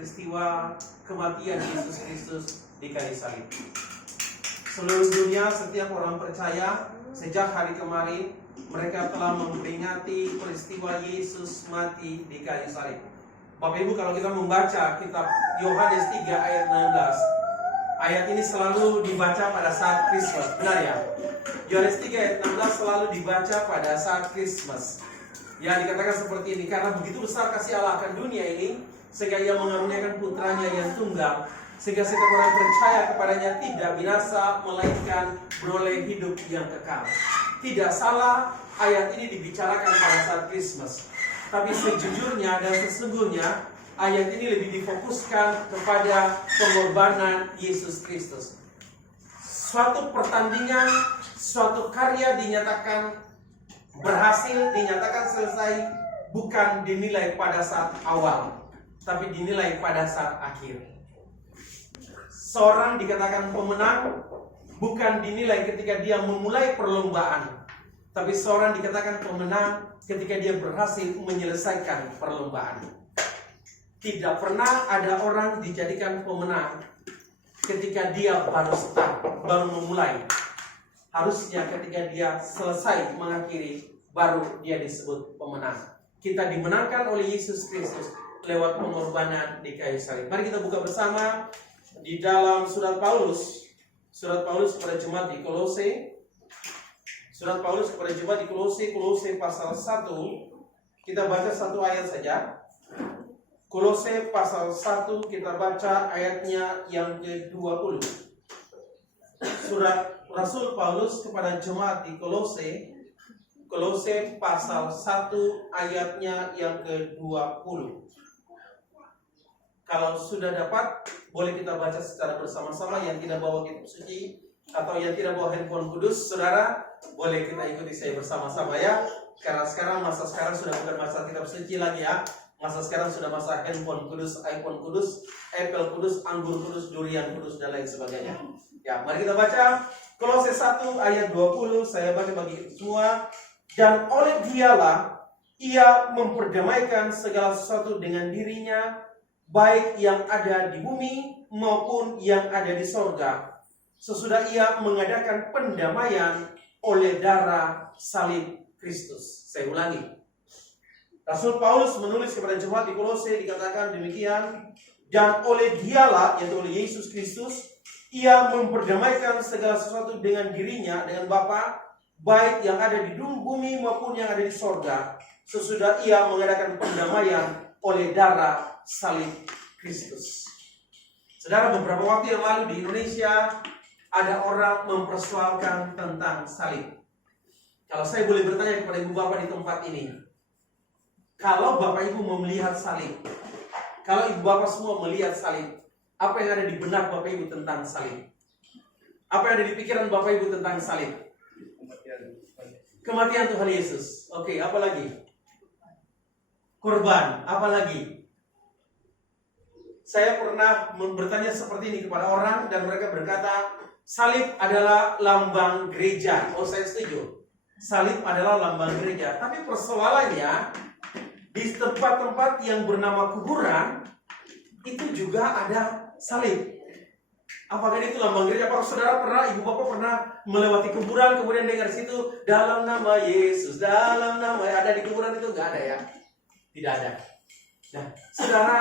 peristiwa kematian Yesus Kristus di kayu salib. Seluruh dunia, setiap orang percaya sejak hari kemarin mereka telah memperingati peristiwa Yesus mati di kayu salib. Bapak Ibu, kalau kita membaca kitab Yohanes 3 ayat 16, ayat ini selalu dibaca pada saat Christmas, benar ya? Yohanes 3 ayat 16 selalu dibaca pada saat Christmas. Ya, dikatakan seperti ini, karena begitu besar kasih Allah akan dunia ini, sehingga ia mengaruniakan putranya yang tunggal, sehingga setiap orang percaya kepadanya tidak binasa, melainkan beroleh hidup yang kekal. Tidak salah, ayat ini dibicarakan pada saat Christmas. Tapi sejujurnya dan sesungguhnya, ayat ini lebih difokuskan kepada pengorbanan Yesus Kristus. Suatu pertandingan, suatu karya dinyatakan berhasil, dinyatakan selesai, bukan dinilai pada saat awal, tapi dinilai pada saat akhir. Seorang dikatakan pemenang bukan dinilai ketika dia memulai perlombaan, tapi seorang dikatakan pemenang ketika dia berhasil menyelesaikan perlombaan. Tidak pernah ada orang dijadikan pemenang ketika dia baru start, baru memulai. Harusnya ketika dia selesai mengakhiri, baru dia disebut pemenang. Kita dimenangkan oleh Yesus Kristus lewat pengorbanan di kayu salib. Mari kita buka bersama di dalam surat Paulus kepada jemaat di Kolose. Surat Paulus kepada jemaat di Kolose, Kolose pasal 1. Kita baca satu ayat saja. Kolose pasal 1, kita baca ayatnya yang ke-20. Surat Rasul Paulus kepada jemaat di Kolose, Kolose pasal 1 ayatnya yang ke-20. Kalau sudah dapat, boleh kita baca secara bersama-sama. Yang tidak bawa kitab suci atau yang tidak bawa handphone kudus, saudara, boleh kita ikuti saya bersama-sama ya. Karena masa sekarang sudah bukan masa kitab suci lagi ya. Masa sekarang sudah masa handphone kudus, iPhone kudus, Apple kudus, anggur kudus, durian kudus, dan lain sebagainya. Ya, mari kita baca Kolose 1 ayat 20. Saya baca bagi kita semua. Dan oleh dialah ia memperdamaikan segala sesuatu dengan dirinya, baik yang ada di bumi maupun yang ada di sorga, sesudah ia mengadakan pendamaian oleh darah salib Kristus. Saya ulangi, Rasul Paulus menulis kepada jemaat di Kolose, dikatakan demikian, dan oleh dialah, yaitu oleh Yesus Kristus, ia memperdamaikan segala sesuatu dengan dirinya, dengan Bapa, baik yang ada di bumi maupun yang ada di sorga, sesudah ia mengadakan pendamaian oleh darah salib Kristus. Saudara, beberapa waktu yang lalu di Indonesia ada orang mempersoalkan tentang salib. Kalau saya boleh bertanya kepada ibu bapak di tempat ini, kalau bapak ibu melihat salib, kalau ibu bapak semua melihat salib, apa yang ada di benak bapak ibu tentang salib? Apa yang ada di pikiran bapak ibu tentang salib? Kematian Tuhan Yesus. Oke, apa lagi? Korban, apa lagi? Saya pernah bertanya seperti ini kepada orang dan mereka berkata, salib adalah lambang gereja. Oh, saya setuju. Salib adalah lambang gereja. Tapi persoalannya, di tempat-tempat yang bernama kuburan, itu juga ada salib. Apakah itu lambang gereja? Apakah saudara pernah, ibu bapak pernah melewati kuburan, kemudian dengar situ, dalam nama Yesus, dalam nama, ada di kuburan itu? Nggak ada ya? Tidak ada. Nah, saudara,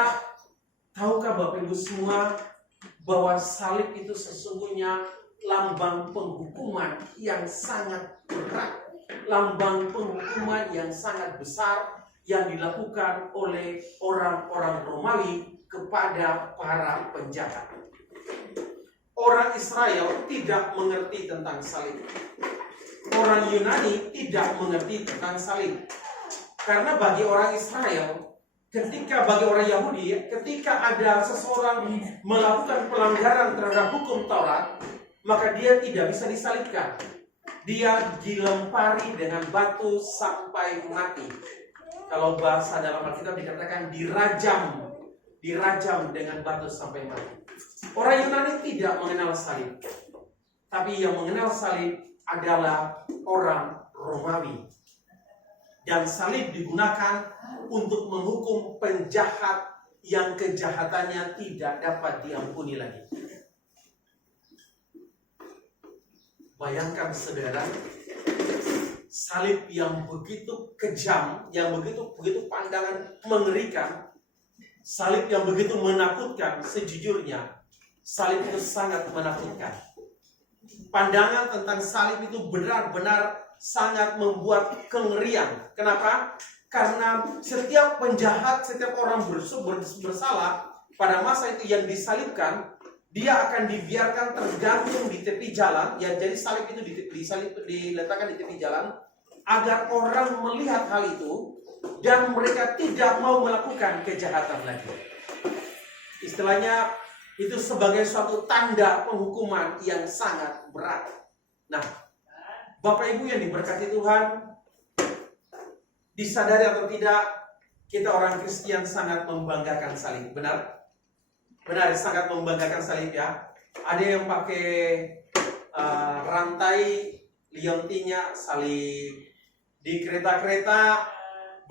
tahukah bapak ibu semua bahwa salib itu sesungguhnya lambang penghukuman yang sangat berat, lambang penghukuman yang sangat besar yang dilakukan oleh orang-orang Romawi kepada para penjahat. Orang Israel tidak mengerti tentang salib. Orang Yunani tidak mengerti tentang salib. Karena bagi orang Israel, bagi orang Yahudi, ketika ada seseorang melakukan pelanggaran terhadap hukum Taurat, maka dia tidak bisa disalibkan. Dia dilempari dengan batu sampai mati. Kalau bahasa dalam Alkitab dikatakan dirajam dengan batu sampai mati. Orang Yunani tidak mengenal salib, tapi yang mengenal salib adalah orang Romawi. Dan salib digunakan untuk menghukum penjahat yang kejahatannya tidak dapat diampuni lagi. Bayangkan saudara, salib yang begitu kejam, yang begitu pandangan mengerikan, salib yang begitu menakutkan. Sejujurnya salib itu sangat menakutkan. Pandangan tentang salib itu benar-benar sangat membuat kengerian. Kenapa? Karena setiap penjahat, setiap orang bersalah pada masa itu yang disalibkan, dia akan dibiarkan tergantung di tepi jalan. Ya, jadi salib itu diletakkan di tepi jalan agar orang melihat hal itu dan mereka tidak mau melakukan kejahatan lagi. Istilahnya itu sebagai suatu tanda penghukuman yang sangat berat. Nah, Bapak Ibu yang diberkati Tuhan, disadari atau tidak, kita orang Kristen sangat membanggakan salib. Benar? Benar, sangat membanggakan salib ya. Ada yang pakai rantai liontinya salib. Di kereta-kereta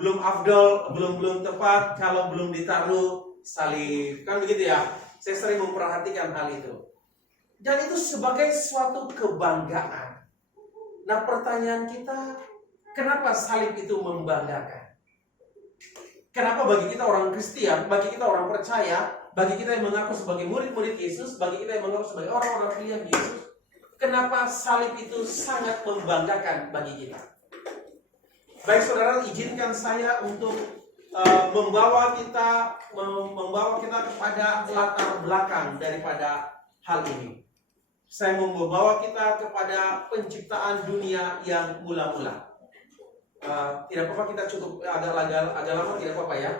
belum afdol, belum tepat kalau belum ditaruh salib. Kan begitu ya? Saya sering memperhatikan hal itu. Dan itu sebagai suatu kebanggaan. Nah, pertanyaan kita, kenapa salib itu membanggakan? Kenapa bagi kita orang Kristen, bagi kita orang percaya, bagi kita yang mengaku sebagai murid-murid Yesus, bagi kita yang mengaku sebagai orang-orang pilihan Yesus, kenapa salib itu sangat membanggakan bagi kita? Baik saudara, izinkan saya untuk membawa kita kepada latar belakang daripada hal ini. Saya membawa kita kepada penciptaan dunia yang mula-mula. Tidak apa-apa, kita cukup agak lama, tidak apa-apa ya.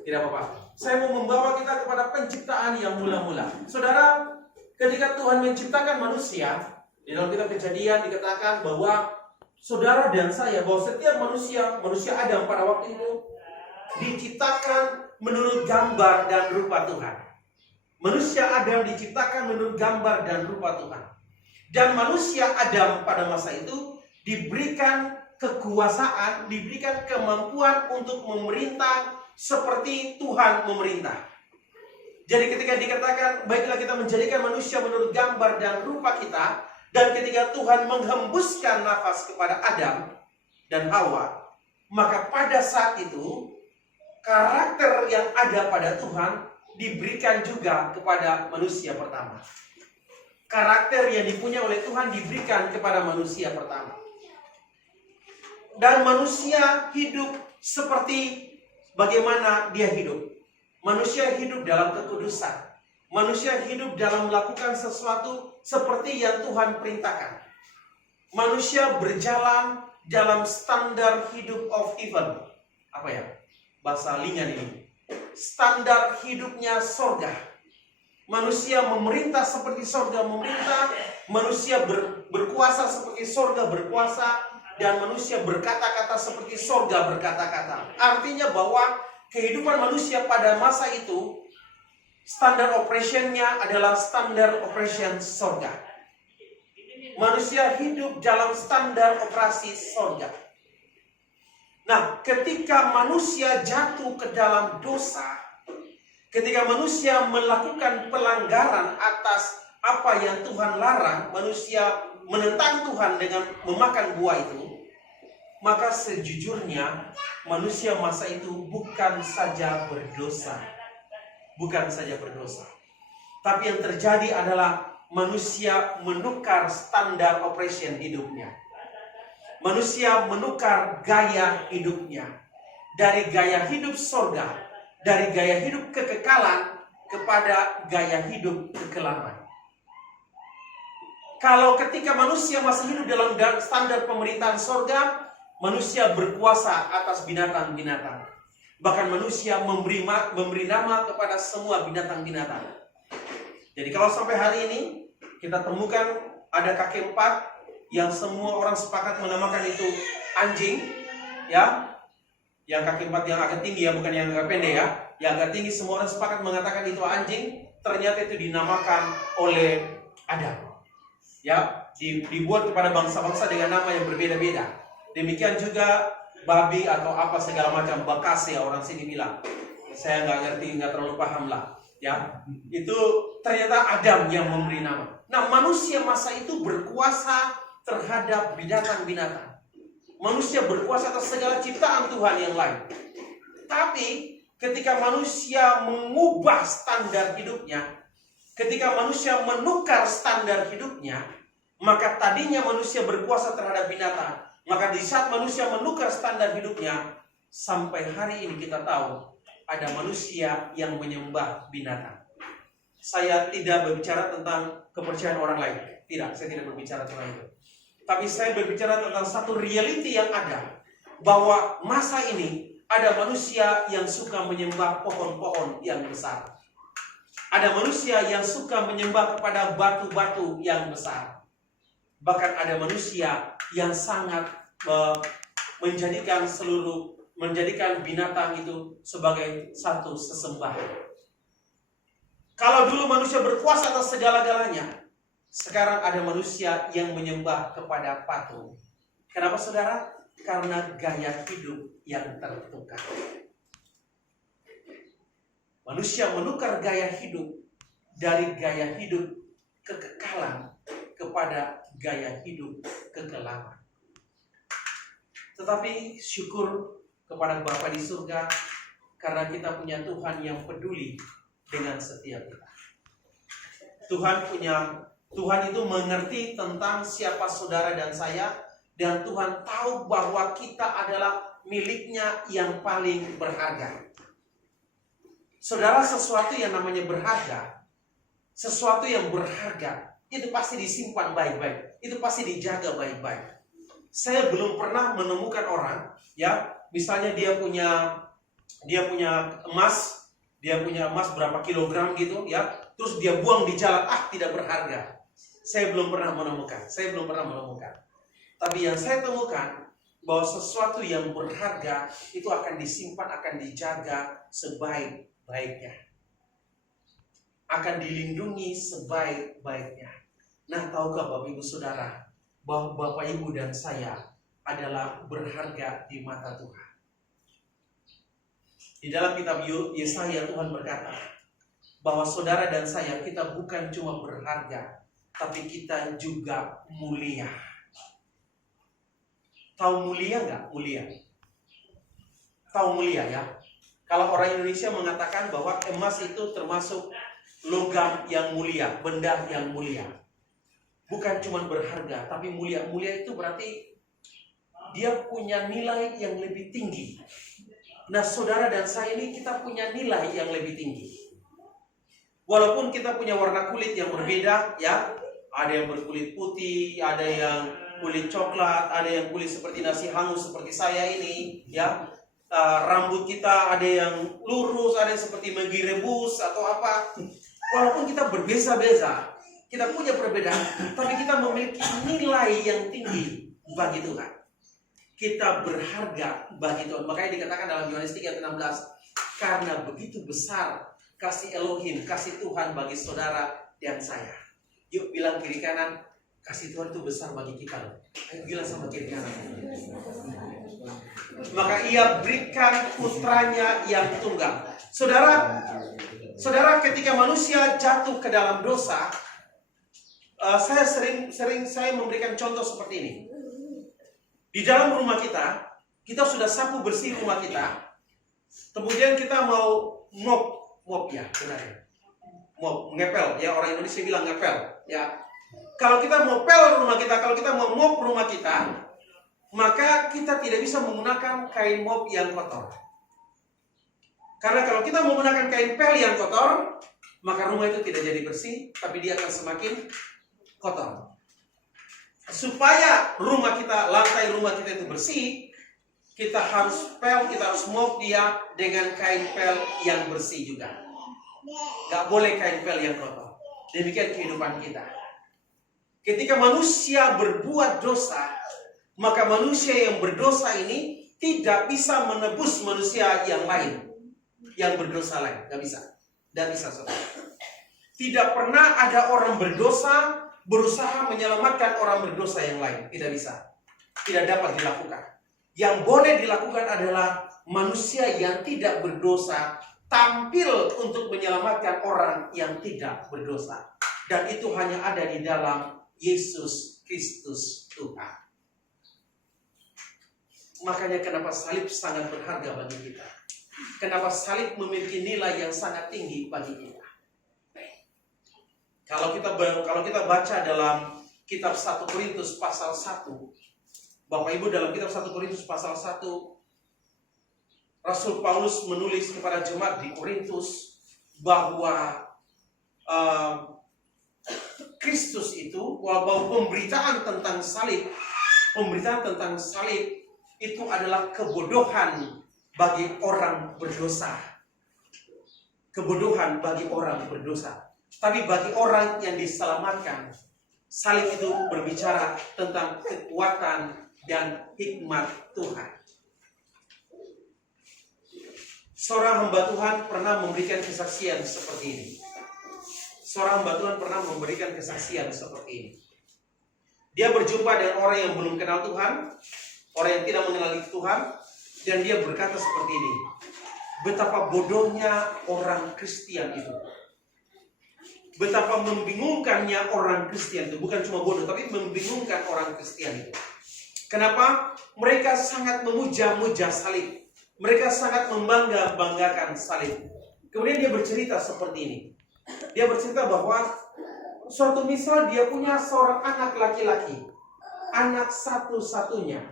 Tidak apa-apa. Saya mau membawa kita kepada penciptaan yang mula-mula. Saudara, ketika Tuhan menciptakan manusia, di dalam kitab Kejadian dikatakan bahwa saudara dan saya, bahwa setiap manusia Adam pada waktu itu diciptakan menurut gambar dan rupa Tuhan. Manusia Adam diciptakan menurut gambar dan rupa Tuhan. Dan manusia Adam pada masa itu diberikan kekuasaan, diberikan kemampuan untuk memerintah seperti Tuhan memerintah. Jadi ketika dikatakan, baiklah kita menjadikan manusia menurut gambar dan rupa kita, dan ketika Tuhan menghembuskan nafas kepada Adam dan Hawa, maka pada saat itu karakter yang ada pada Tuhan diberikan juga kepada manusia pertama. Karakter yang dipunyai oleh Tuhan diberikan kepada manusia pertama. Dan manusia hidup seperti bagaimana dia hidup. Manusia hidup dalam kekudusan. Manusia hidup dalam melakukan sesuatu seperti yang Tuhan perintahkan. Manusia berjalan dalam standar hidup of heaven. Apa ya? Bahasa lingan ini. Standar hidupnya sorga. Manusia memerintah seperti sorga memerintah. Manusia berkuasa seperti sorga berkuasa. Dan manusia berkata-kata seperti sorga berkata-kata. Artinya bahwa kehidupan manusia pada masa itu, standar operationnya adalah standar operation sorga. Manusia hidup dalam standar operasi sorga. Nah, ketika manusia jatuh ke dalam dosa, ketika manusia melakukan pelanggaran atas apa yang Tuhan larang, manusia menentang Tuhan dengan memakan buah itu, maka sejujurnya manusia masa itu bukan saja berdosa. Bukan saja berdosa. Tapi yang terjadi adalah manusia menukar standar operation hidupnya. Manusia menukar gaya hidupnya. Dari gaya hidup sorga, dari gaya hidup kekekalan kepada gaya hidup kekelaman. Kalau ketika manusia masih hidup dalam standar pemerintahan sorga, manusia berkuasa atas binatang-binatang. Bahkan manusia memberi nama kepada semua binatang-binatang. Jadi kalau sampai hari ini kita temukan ada kaki 4 yang semua orang sepakat menamakan itu anjing, ya. Yang kaki 4 yang agak tinggi ya, bukan yang agak pendek ya. Yang agak tinggi semua orang sepakat mengatakan itu anjing. Ternyata itu dinamakan oleh Adam. Ya, dibuat kepada bangsa-bangsa dengan nama yang berbeda-beda. Demikian juga babi atau apa segala macam, bakas ya orang sini bilang. Saya nggak ngerti, nggak terlalu paham lah. Ya, itu ternyata Adam yang memberi nama. Nah, manusia masa itu berkuasa terhadap binatang-binatang. Manusia berkuasa atas segala ciptaan Tuhan yang lain. Tapi ketika manusia mengubah standar hidupnya, ketika manusia menukar standar hidupnya, maka tadinya manusia berkuasa terhadap binatang. Maka di saat manusia menukar standar hidupnya, sampai hari ini kita tahu ada manusia yang menyembah binatang. Saya tidak berbicara tentang kepercayaan orang lain. Tidak, saya tidak berbicara tentang itu. Tapi saya berbicara tentang satu reality yang ada. Bahwa masa ini ada manusia yang suka menyembah pohon-pohon yang besar. Ada manusia yang suka menyembah kepada batu-batu yang besar. Bahkan ada manusia yang sangat menjadikan binatang itu sebagai satu sesembahan. Kalau dulu manusia berkuasa atas segala-galanya, sekarang ada manusia yang menyembah kepada patung. Kenapa saudara? Karena gaya hidup yang tertukar. Manusia menukar gaya hidup dari gaya hidup kekekalan kepada gaya hidup kegelapan. Tetapi syukur kepada Bapa di surga karena kita punya Tuhan yang peduli dengan setiap kita. Tuhan itu mengerti tentang siapa saudara dan saya, dan Tuhan tahu bahwa kita adalah miliknya yang paling berharga. Saudara, sesuatu yang namanya berharga, sesuatu yang berharga itu pasti disimpan baik-baik, itu pasti dijaga baik-baik. Saya belum pernah menemukan orang, ya, misalnya dia punya emas berapa kilogram gitu, ya, terus dia buang di jalan, tidak berharga. Saya belum pernah menemukan. Tapi yang saya temukan bahwa sesuatu yang berharga itu akan disimpan, akan dijaga sebaik-baiknya, akan dilindungi sebaik-baiknya. Nah, tahukah Bapak Ibu Saudara bahwa Bapak Ibu dan saya adalah berharga di mata Tuhan? Di dalam kitab Yesaya Tuhan berkata bahwa saudara dan saya, kita bukan cuma berharga, tapi kita juga mulia. Tahu mulia nggak? Mulia. Tahu mulia ya? Kalau orang Indonesia mengatakan bahwa emas itu termasuk logam yang mulia, benda yang mulia. Bukan cuma berharga, tapi mulia. Mulia itu berarti dia punya nilai yang lebih tinggi. Nah, saudara dan saya ini kita punya nilai yang lebih tinggi. Walaupun kita punya warna kulit yang berbeda, ya, ada yang berkulit putih, ada yang kulit coklat, ada yang kulit seperti nasi hangus seperti saya ini, ya. Rambut kita ada yang lurus, ada yang seperti megi rebus atau apa. Walaupun kita berbeza-beza, kita punya perbedaan, tapi kita memiliki nilai yang tinggi bagi Tuhan. Kita berharga bagi Tuhan. Makanya dikatakan dalam Yohanes 3:16, karena begitu besar kasih Elohim, kasih Tuhan bagi saudara dan saya. Yuk bilang kiri kanan, kasih Tuhan itu besar bagi kita loh. Ayo bilang sama kiri kanan. Maka ia berikan putranya yang tunggal. Saudara, ketika manusia jatuh ke dalam dosa, saya sering memberikan contoh seperti ini. Di dalam rumah kita sudah sapu bersih rumah kita. Kemudian kita mau mop ya, benar ya. Mop, ngepel ya, orang Indonesia bilang ngepel ya. Kalau kita mau pel rumah kita, kalau kita mau mop rumah kita, maka kita tidak bisa menggunakan kain mop yang kotor. Karena kalau kita menggunakan kain pel yang kotor, maka rumah itu tidak jadi bersih, tapi dia akan semakin kotor. Supaya lantai rumah kita itu bersih, kita harus pel, kita harus mop dia dengan kain pel yang bersih juga. Gak boleh kain pel yang kotor. Demikian kehidupan kita. Ketika manusia berbuat dosa, maka manusia yang berdosa ini tidak bisa menebus manusia yang lain, yang berdosa lain. Gak bisa. Saudara. Tidak pernah ada orang berdosa berusaha menyelamatkan orang berdosa yang lain. Tidak bisa. Tidak dapat dilakukan. Yang boleh dilakukan adalah manusia yang tidak berdosa tampil untuk menyelamatkan orang yang tidak berdosa. Dan itu hanya ada di dalam Yesus Kristus Tuhan. Makanya kenapa salib sangat berharga bagi kita. Kenapa salib memiliki nilai yang sangat tinggi bagi kita. Kalau kita baca dalam kitab 1 Korintus pasal 1, Bapak Ibu, dalam kitab 1 Korintus pasal 1, Rasul Paulus menulis kepada jemaat di Korintus bahwa Kristus itu, bahwa pemberitaan tentang salib itu adalah kebodohan bagi orang berdosa. Kebodohan bagi orang berdosa. Tapi bagi orang yang diselamatkan, salib itu berbicara tentang kekuatan dan hikmat Tuhan. Seorang hamba Tuhan pernah memberikan kesaksian seperti ini. Dia berjumpa dengan orang yang belum kenal Tuhan, orang yang tidak mengenali Tuhan, dan dia berkata seperti ini. Betapa bodohnya orang Kristen itu. Betapa membingungkannya orang Kristen itu. Bukan cuma bodoh, tapi membingungkan orang Kristen itu. Kenapa? Mereka sangat memuja-muja salib. Mereka sangat membangga-banggakan salib. Kemudian dia bercerita seperti ini. Dia bercerita bahwa suatu misal dia punya seorang anak laki-laki. Anak satu-satunya.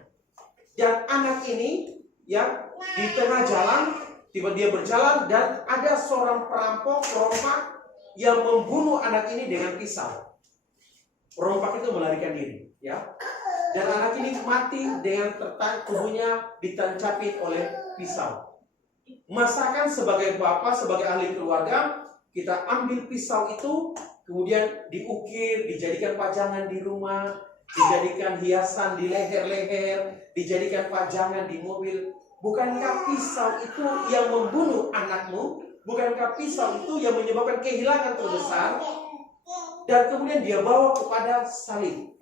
Dan anak ini ya di tengah jalan, tiba dia berjalan dan ada seorang perompak yang membunuh anak ini dengan pisau. Perompak itu melarikan diri, ya. Dan anak ini mati dengan tubuhnya ditancapin oleh pisau. Masakan sebagai bapak, sebagai ahli keluarga, kita ambil pisau itu, kemudian diukir, dijadikan pajangan di rumah, dijadikan hiasan di leher-leher, dijadikan pajangan di mobil. Bukankah pisau itu yang membunuh anakmu? Bukankah pisau itu yang menyebabkan kehilangan terbesar? Dan kemudian dia bawa kepada salib.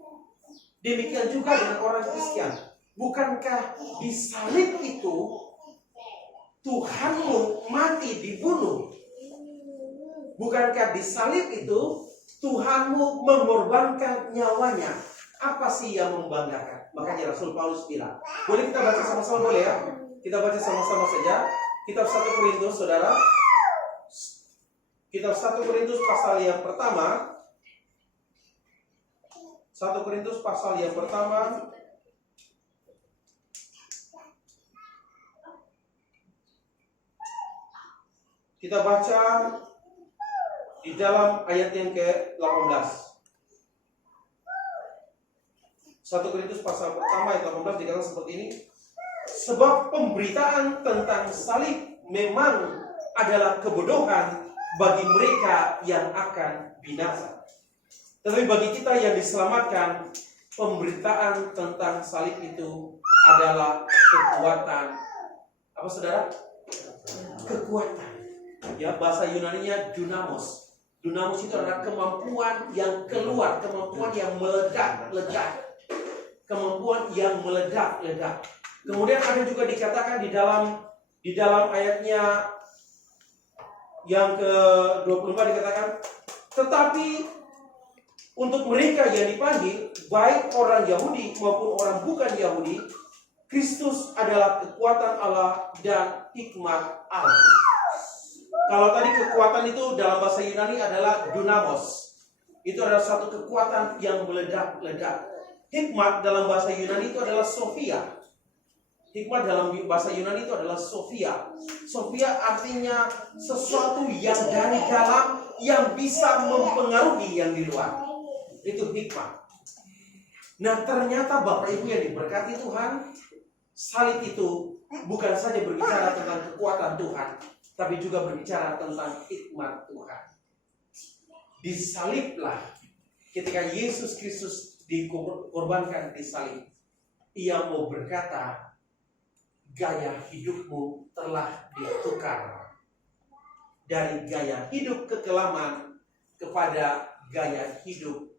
Demikian juga dengan orang Kristen. Bukankah di salib itu Tuhanmu mati dibunuh? Bukankah di salib itu Tuhanmu mengorbankan nyawanya? Apa sih yang membanggakan? Makanya Rasul Paulus bilang. Boleh kita baca sama-sama, boleh ya? Kita baca sama-sama saja. Kitab 1 Korintus, saudara. Kitab 1 Korintus pasal yang pertama. 1 Korintus pasal yang pertama. Kita baca di dalam ayat yang ke-18. 1 Korintus pasal pertama ayat 18 dikatakan seperti ini. Sebab pemberitaan tentang salib memang adalah kebodohan bagi mereka yang akan binasa. Tetapi bagi kita yang diselamatkan, pemberitaan tentang salib itu adalah kekuatan. Apa saudara? Kekuatan. Ya, bahasa Yunaninya dunamos. Dunamos itu adalah kemampuan yang keluar, kemampuan yang meledak-ledak. Kemampuan yang meledak-ledak. Kemudian ada juga dikatakan di dalam ayatnya yang ke-24 dikatakan, tetapi untuk mereka yang dipanggil, baik orang Yahudi maupun orang bukan Yahudi, Kristus adalah kekuatan Allah dan hikmat Allah. Kalau tadi kekuatan itu dalam bahasa Yunani adalah dunamos. Itu adalah satu kekuatan yang meledak-ledak. Hikmat dalam bahasa Yunani itu adalah Sophia. Hikmat dalam bahasa Yunani itu adalah Sophia. Sophia artinya sesuatu yang dari dalam yang bisa mempengaruhi yang di luar. Itu hikmat. Nah, ternyata Bapak Ibu yang diberkati Tuhan, salib itu bukan saja berbicara tentang kekuatan Tuhan, tapi juga berbicara tentang hikmat Tuhan. Disaliblah ketika Yesus Kristus dikorbankan di salib. Ia mau berkata, gaya hidupmu telah ditukar dari gaya hidup kekelaman kepada gaya hidup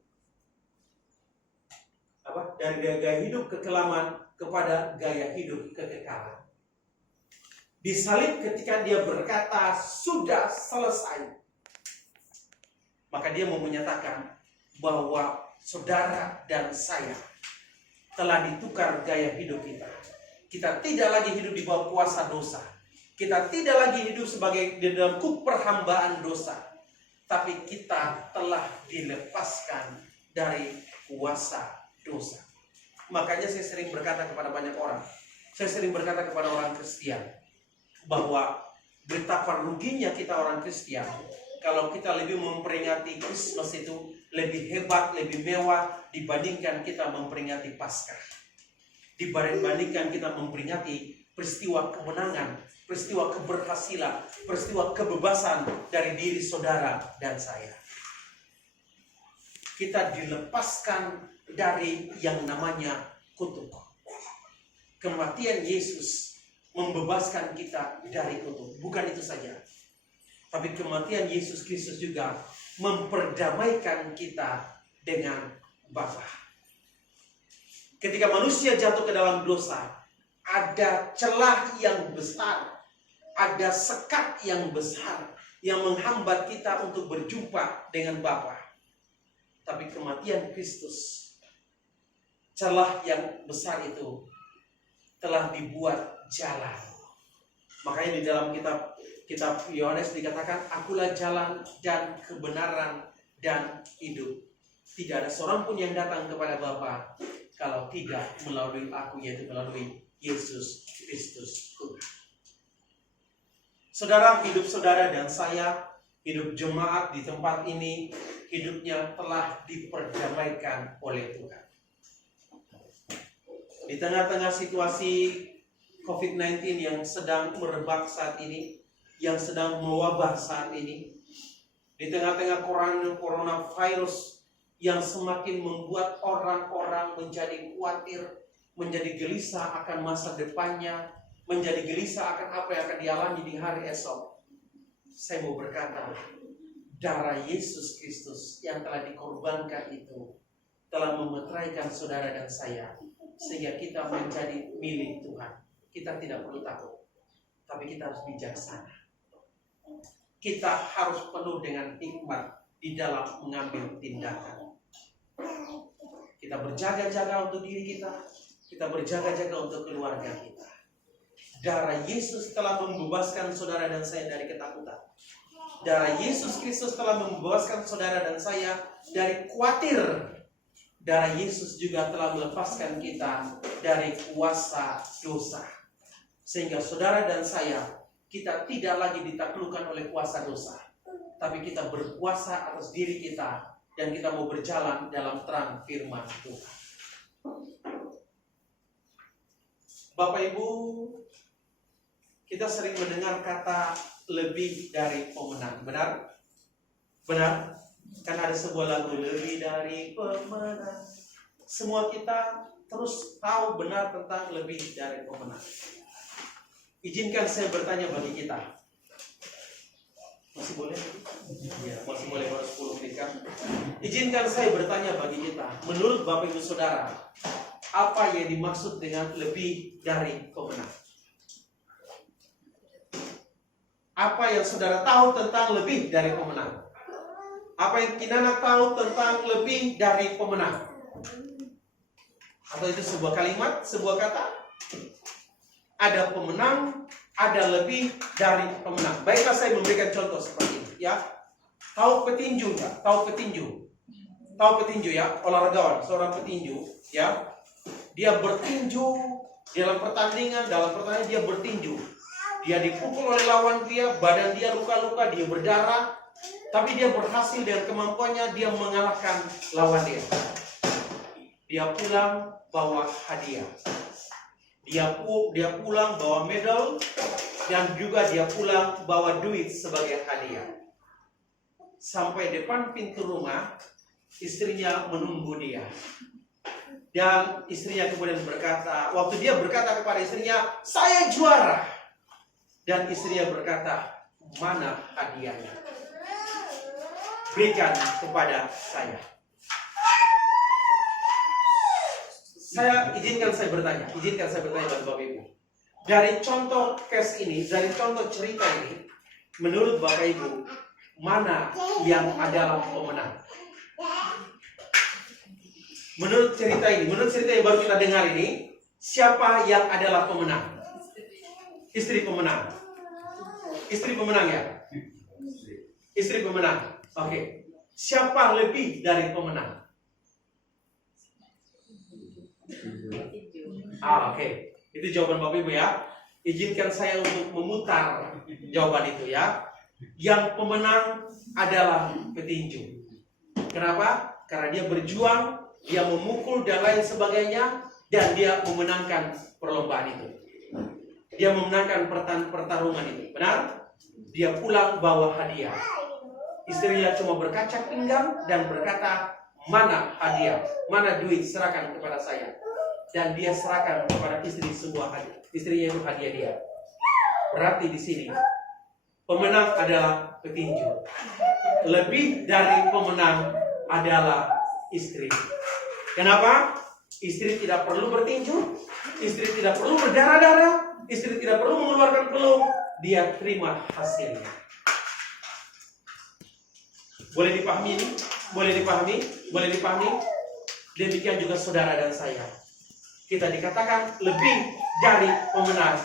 dari gaya hidup kekelaman kepada gaya hidup kekekalan. Disalib ketika dia berkata, sudah selesai. Maka dia mau menyatakan bahwa saudara dan saya telah ditukar gaya hidup kita. Kita tidak lagi hidup di bawah kuasa dosa. Kita tidak lagi hidup sebagai di dalam perhambaan dosa. Tapi kita telah dilepaskan dari kuasa dosa. Makanya saya sering berkata kepada banyak orang. Saya sering berkata kepada orang Kristen bahwa betapa ruginya kita orang Kristen kalau kita lebih memperingati Christmas itu lebih hebat, lebih mewah dibandingkan kita memperingati Paskah. Dibandingkan kita memperingati peristiwa kemenangan, peristiwa keberhasilan, peristiwa kebebasan dari diri saudara dan saya. Kita dilepaskan dari yang namanya kutuk. Kematian Yesus membebaskan kita dari kutuk. Bukan itu saja. Tapi kematian Yesus Kristus juga memperdamaikan kita dengan Bapa. Ketika manusia jatuh ke dalam dosa, ada celah yang besar, ada sekat yang besar yang menghambat kita untuk berjumpa dengan Bapa. Tapi kematian Kristus, celah yang besar itu telah dibuat jalan. Makanya di dalam kitab Yohanes dikatakan, akulah jalan dan kebenaran dan hidup. Tidak ada seorang pun yang datang kepada Bapa kalau tidak melalui aku, yaitu melalui Yesus Kristus Tuhan. Saudara, hidup saudara dan saya, hidup jemaat di tempat ini, hidupnya telah diperdamaikan oleh Tuhan. Di tengah-tengah situasi COVID-19 yang sedang merebak saat ini, yang sedang mewabah saat ini, di tengah-tengah coronavirus yang semakin membuat orang-orang menjadi khawatir, menjadi gelisah akan masa depannya, menjadi gelisah akan apa yang akan dialami di hari esok. Saya mau berkata, darah Yesus Kristus yang telah dikorbankan itu telah memeteraikan saudara dan saya, sehingga kita menjadi milik Tuhan. Kita tidak perlu takut, tapi kita harus bijaksana. Kita harus penuh dengan hikmat di dalam mengambil tindakan. Kita berjaga-jaga untuk diri kita, kita berjaga-jaga untuk keluarga kita. Darah Yesus telah membebaskan saudara dan saya dari ketakutan. Darah Yesus Kristus telah membebaskan saudara dan saya dari khawatir. Darah Yesus juga telah melepaskan kita dari kuasa dosa. Sehingga saudara dan saya, kita tidak lagi ditaklukkan oleh kuasa dosa. Tapi kita berkuasa atas diri kita. Dan kita mau berjalan dalam terang firman Tuhan. Bapak Ibu, kita sering mendengar kata lebih dari pemenang. Benar? Benar? Kan ada sebuah lagu, lebih dari pemenang. Semua kita terus tahu benar tentang lebih dari pemenang. Izinkan saya bertanya bagi kita. Masih boleh? Ya, masih boleh, baru 10 menit kan? Izinkan saya bertanya bagi kita. Menurut Bapak Ibu Saudara, apa yang dimaksud dengan lebih dari pemenang? Apa yang saudara tahu tentang lebih dari pemenang? Apa yang Kinana tahu tentang lebih dari pemenang? Atau itu sebuah kalimat, sebuah kata? Ada pemenang, ada lebih dari pemenang. Baiklah, saya memberikan contoh seperti ini, ya. Tahu petinju enggak? Tahu petinju? Tahu petinju ya, olahragawan, seorang petinju, ya. Dia bertinju dalam pertandingan dia bertinju. Dia dipukul oleh lawan dia, badan dia luka-luka, dia berdarah, tapi dia berhasil dengan kemampuannya, dia mengalahkan lawan dia. Dia pulang bawa hadiah. Dia pulang bawa medal, dan juga dia pulang bawa duit sebagai hadiah. Sampai depan pintu rumah, istrinya menunggu dia. Dan istrinya kemudian berkata, waktu dia berkata kepada istrinya, saya juara. Dan istrinya berkata, mana hadiahnya? Berikan kepada saya. Izinkan saya bertanya bagi Bapak Ibu. Dari contoh case ini, dari contoh cerita ini, menurut Bapak Ibu, mana yang adalah pemenang? Menurut cerita ini, menurut cerita yang baru kita dengar ini, siapa yang adalah pemenang? Istri pemenang. Istri pemenang ya? Istri pemenang. Oke. Siapa lebih dari pemenang? Oke. Itu jawaban Bapak Ibu ya. Izinkan saya untuk memutar jawaban itu ya. Yang pemenang adalah petinju. Kenapa? Karena dia berjuang, dia memukul dan lain sebagainya, dan dia memenangkan perlombaan itu. Dia memenangkan pertarungan itu. Benar? Dia pulang bawa hadiah. Istrinya cuma berkacak pinggang dan berkata, mana hadiah, mana duit, serahkan kepada saya. Dan dia serahkan kepada istri sebuah hadiah. Istrinya itu hadiah dia. Berarti di sini pemenang adalah petinju. Lebih dari pemenang adalah istri. Kenapa? Istri tidak perlu bertinju, istri tidak perlu berdarah-darah, istri tidak perlu mengeluarkan peluh. Dia terima hasilnya. Boleh dipahami ini? Boleh dipahami? Boleh dipahami? Demikian juga saudara dan saya. Kita dikatakan lebih dari pemenang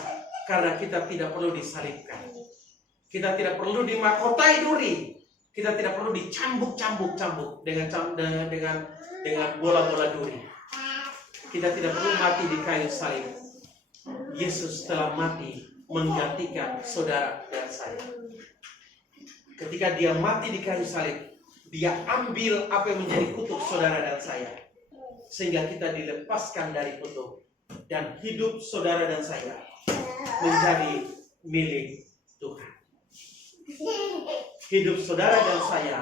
karena kita tidak perlu disalibkan. Kita tidak perlu dimahkotai duri. Kita tidak perlu dicambuk-cambuk dengan bola-bola duri. Kita tidak perlu mati di kayu salib. Yesus telah mati menggantikan saudara dan saya. Ketika dia mati di kayu salib, dia ambil apa yang menjadi kutuk saudara dan saya. Sehingga kita dilepaskan dari kutuk. Dan hidup saudara dan saya menjadi milik Tuhan. Hidup saudara dan saya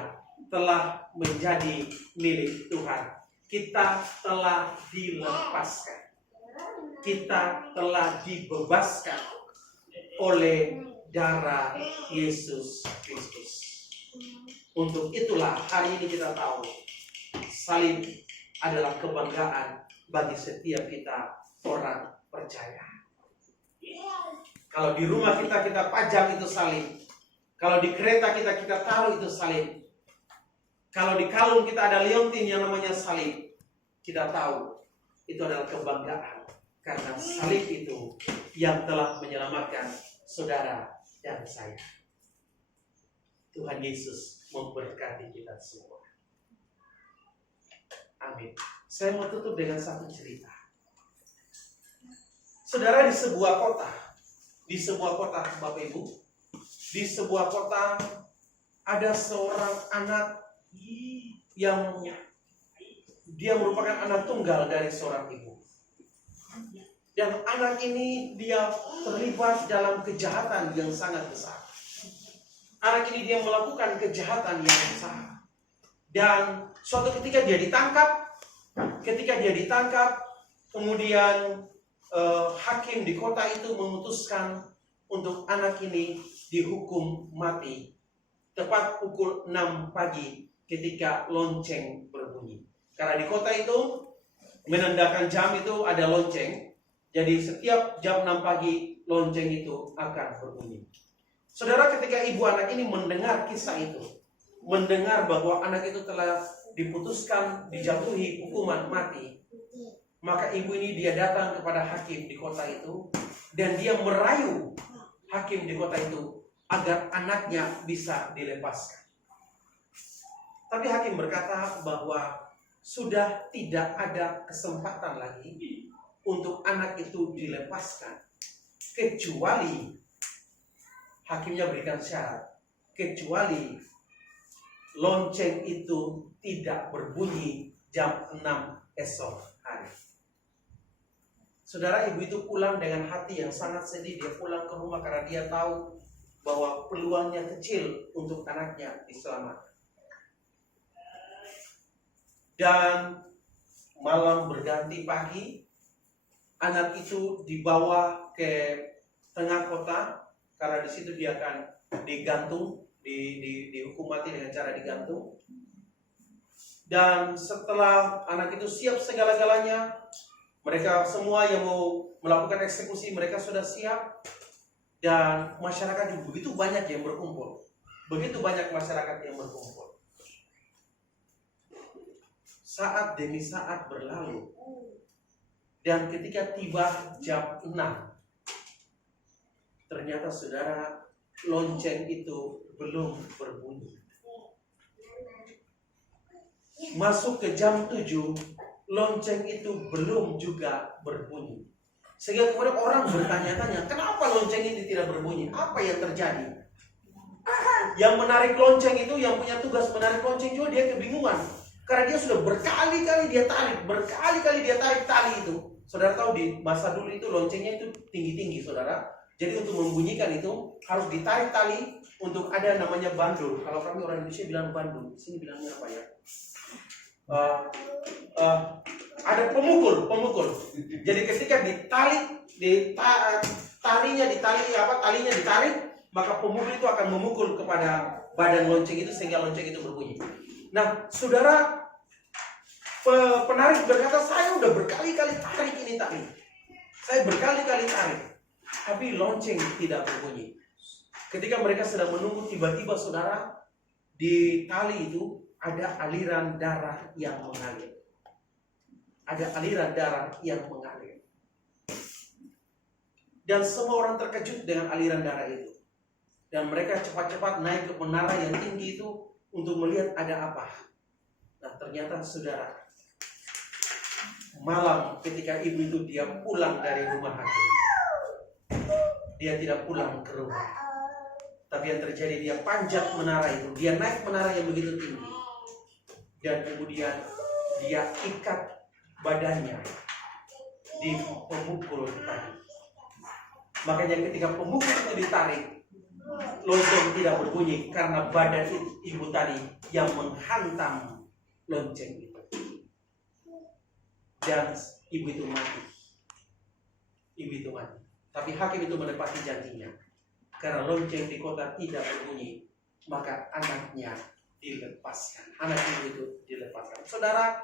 telah menjadi milik Tuhan. Kita telah dilepaskan. Kita telah dibebaskan oleh darah Yesus Kristus. Untuk itulah hari ini kita tahu salib adalah kebanggaan bagi setiap kita orang percaya. Kalau di rumah kita pajang itu salib. Kalau di kereta kita taruh itu salib. Kalau di kalung kita ada liontin yang namanya salib. Kita tahu itu adalah kebanggaan. Karena salib itu yang telah menyelamatkan saudara dan saya. Tuhan Yesus memberkati kita semua. Amin. Saya mau tutup dengan satu cerita. Saudara, di sebuah kota Bapak Ibu, di sebuah kota ada seorang anak yang dia merupakan anak tunggal dari seorang ibu. Dan anak ini dia terlibat dalam kejahatan yang sangat besar. Anak ini dia melakukan kejahatan yang besar. Dan suatu ketika dia ditangkap. Kemudian hakim di kota itu memutuskan untuk anak ini dihukum mati. Tepat pukul 6 pagi ketika lonceng berbunyi. Karena di kota itu menandakan jam itu ada lonceng. Jadi setiap jam 6 pagi lonceng itu akan berbunyi. Saudara, ketika ibu anak ini mendengar kisah itu, mendengar bahwa anak itu telah diputuskan dijatuhi hukuman mati, maka ibu ini dia datang kepada hakim di kota itu dan dia merayu hakim di kota itu agar anaknya bisa dilepaskan. Tapi hakim berkata bahwa sudah tidak ada kesempatan lagi untuk anak itu dilepaskan kecuali hakimnya berikan syarat, kecuali lonceng itu tidak berbunyi jam 6 esok hari. Saudara, ibu itu pulang dengan hati yang sangat sedih. Dia pulang ke rumah karena dia tahu bahwa peluangnya kecil untuk anaknya diselamatkan. Dan malam berganti pagi, anak itu dibawa ke tengah kota karena di situ dia akan digantung, dihukum mati dengan cara digantung. Dan setelah anak itu siap segala-galanya, Mereka semua yang mau melakukan eksekusi, mereka sudah siap. Dan masyarakat juga begitu banyak yang berkumpul. Begitu banyak masyarakat yang berkumpul. Saat demi saat berlalu. Dan ketika tiba jam 6, ternyata saudara, lonceng itu belum berbunyi. Masuk ke jam 7, lonceng itu belum juga berbunyi. Sehingga kemudian orang bertanya-tanya, kenapa lonceng ini tidak berbunyi? Apa yang terjadi? Yang menarik lonceng itu, yang punya tugas menarik lonceng juga dia kebingungan. Karena dia sudah berkali-kali dia tarik tali itu. Saudara tahu di masa dulu itu loncengnya itu tinggi-tinggi, saudara. Jadi untuk membunyikan itu harus ditarik tali untuk ada namanya bandul. Kalau kami orang Indonesia bilang bandul, di sini bilangnya apa ya? Ada pemukul. Jadi ketika talinya ditarik, maka pemukul itu akan memukul kepada badan lonceng itu sehingga lonceng itu berbunyi. Nah, saudara, penarik berkata, saya udah berkali-kali tarik ini tali. Saya berkali-kali tarik, tapi lonceng tidak berbunyi. Ketika mereka sedang menunggu, tiba-tiba saudara, di tali itu ada aliran darah yang mengalir. Dan semua orang terkejut dengan aliran darah itu. Dan mereka cepat-cepat naik ke menara yang tinggi itu untuk melihat ada apa. Nah, ternyata saudara, malam ketika ibu itu dia pulang dari rumah hakim, dia tidak pulang ke rumah. Tapi yang terjadi, dia panjat menara itu. Dia naik menara yang begitu tinggi. Dan kemudian dia ikat badannya di pemukul tadi. Makanya ketika pemukul itu ditarik, lonceng tidak berbunyi karena badan ibu tadi yang menghantam lonceng itu. Dan ibu itu mati. Tapi hakim itu menepati janjinya. Karena lonceng di kota tidak berbunyi, maka anaknya dilepaskan. Anak ibu itu dilepaskan. Saudara,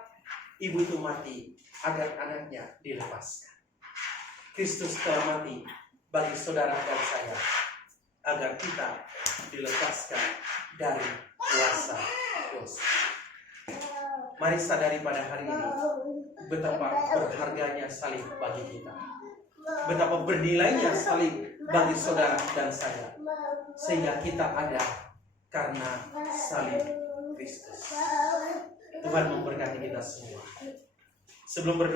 ibu itu mati agar anaknya dilepaskan. Kristus telah mati bagi saudara dan saya agar kita dilepaskan dari kuasa dosa. Mari sadari pada hari ini betapa berharganya salib bagi kita. Betapa bernilainya salib bagi saudara dan saya. Sehingga kita ada karena salib Kristus. Tuhan memberkati kita semua. Sebelum berdoa,